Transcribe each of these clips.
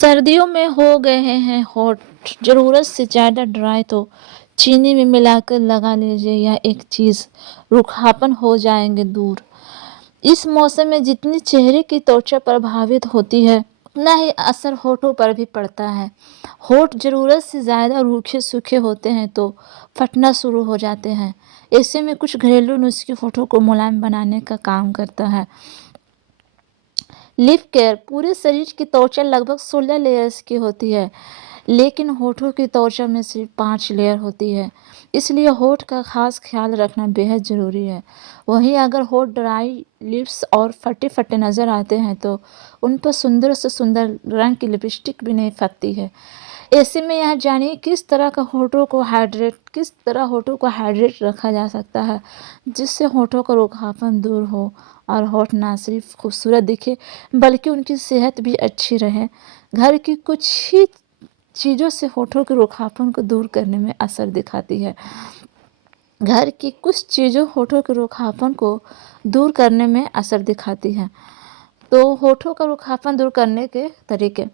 सर्दियों में हो गए हैं हॉट, ज़रूरत से ज़्यादा ड्राई तो चीनी में मिलाकर लगा लीजिए या एक चीज़ रूखापन हो जाएंगे दूर। इस मौसम में जितनी चेहरे की त्वचा प्रभावित होती है उतना ही असर होठों पर भी पड़ता है। होठ ज़रूरत से ज़्यादा रूखे सूखे होते हैं तो फटना शुरू हो जाते हैं। ऐसे में कुछ घरेलू नुस्खे होठों को मुलायम बनाने का काम करता है। लिप केयर पूरे शरीर की त्वचा लगभग 16 लेयर्स की होती है, लेकिन होठों की त्वचा में सिर्फ 5 लेयर होती है। इसलिए होठ का खास ख्याल रखना बेहद ज़रूरी है। वहीं अगर होठ ड्राई लिप्स और फटे-फटे नज़र आते हैं तो उन पर सुंदर से सुंदर रंग की लिपस्टिक भी नहीं फटती है। ऐसे में यह जानिए किस तरह होठों को हाइड्रेट रखा जा सकता है, जिससे होठों का रूखापन दूर हो और होठ ना सिर्फ खूबसूरत दिखे बल्कि उनकी सेहत भी अच्छी रहे। घर की कुछ ही चीज़ों से होठों के रूखापन को दूर करने में असर दिखाती है। घर की कुछ चीज़ों होठों के रूखापन को दूर करने में असर दिखाती है। तो होठों का रूखापन दूर करने के तरीके,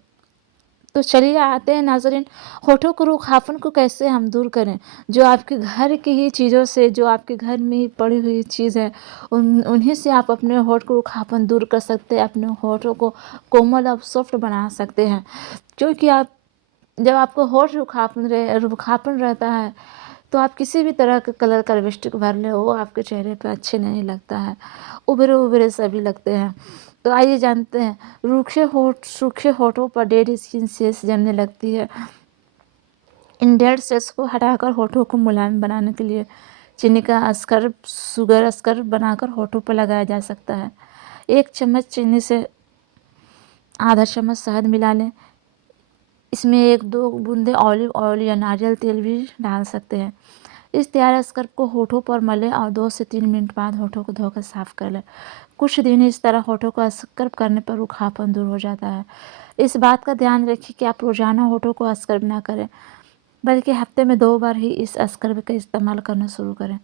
तो चलिए आते हैं नाज़रीन, होठों के रूखापन को कैसे हम दूर करें। जो आपके घर की ही चीज़ों से, जो आपके घर में ही पड़ी हुई चीज़ है, उन्हीं से आप अपने होठ को रूखापन दूर कर सकते हैं, अपने होठों को कोमल और सॉफ्ट बना सकते हैं। क्योंकि जब आपको होठ रूखापन रहता है तो आप किसी भी तरह का कलर का लिपस्टिक भर ले, वो आपके चेहरे पे अच्छे नहीं लगता है, उभरे-उभरे सभी लगते हैं। तो आइए जानते हैं, सूखे होठों पर डेड स्किन सेल्स जमने लगती है। इन डेड सेल्स को हटाकर होठों को मुलायम बनाने के लिए चीनी का शुगर स्क्रब बनाकर होठों पर लगाया जा सकता है। 1 चम्मच चीनी से आधा चम्मच शहद मिला लें। इसमें 1-2 बूंदे ऑलिव ऑयल या नारियल तेल भी डाल सकते हैं। इस तैयार स्क्रब को होठों पर मलें और 2 से 3 मिनट बाद होठों को धोकर साफ कर लें। कुछ दिन इस तरह होठों का स्क्रब करने पर रूखापन दूर हो जाता है। इस बात का ध्यान रखिए कि आप रोजाना होठों को स्क्रब ना करें, बल्कि हफ्ते में 2 बार ही इस स्क्रब का इस्तेमाल करना शुरू करें।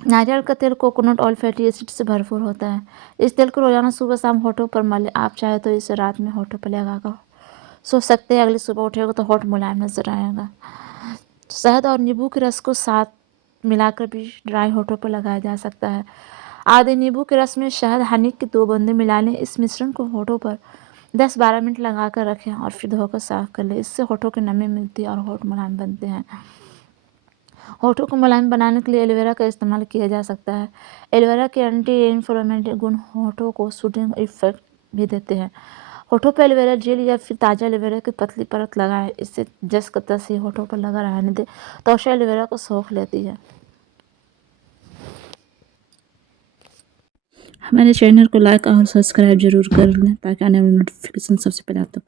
नारियल का तेल कोकोनट ऑयल फैटी एसिड से भरपूर होता है। इस तेल को रोजाना सुबह शाम होठों पर मलें। आप चाहे तो इसे रात में होठों पर लगाकर सो सकते हैं। अगली सुबह उठेगा तो होठ मुलायम नजर आएगा। शहद और नींबू के रस को साथ मिलाकर भी ड्राई होठों पर लगाया जा सकता है। आधे नींबू के रस में शहद हनी की 2 बूंदें मिला लें। इस मिश्रण को होठों पर 10-12 मिनट लगाकर रखें और फिर धोकर साफ कर लें। इससे होठों की नमी मिलती है और होठ मुलायम बनते हैं। होठों को मुलायम बनाने के लिए एलोवेरा का इस्तेमाल किया जा सकता है। एलोवेरा के एंटी इन्फ्लेमेटरी गुण होठों को सूदिंग इफेक्ट भी देते हैं। होठों पर एलोवेरा जेल या फिर ताज़ा एलोवेरा की पतली परत लगाएं। इससे जस का तस ही होठों पर लगा रहने दें। त्वचा एलोवेरा को सोख लेती है। हमारे चैनल को लाइक और सब्सक्राइब जरूर कर लें ताकि आने वाली नोटिफिकेशन सबसे पहले आप तक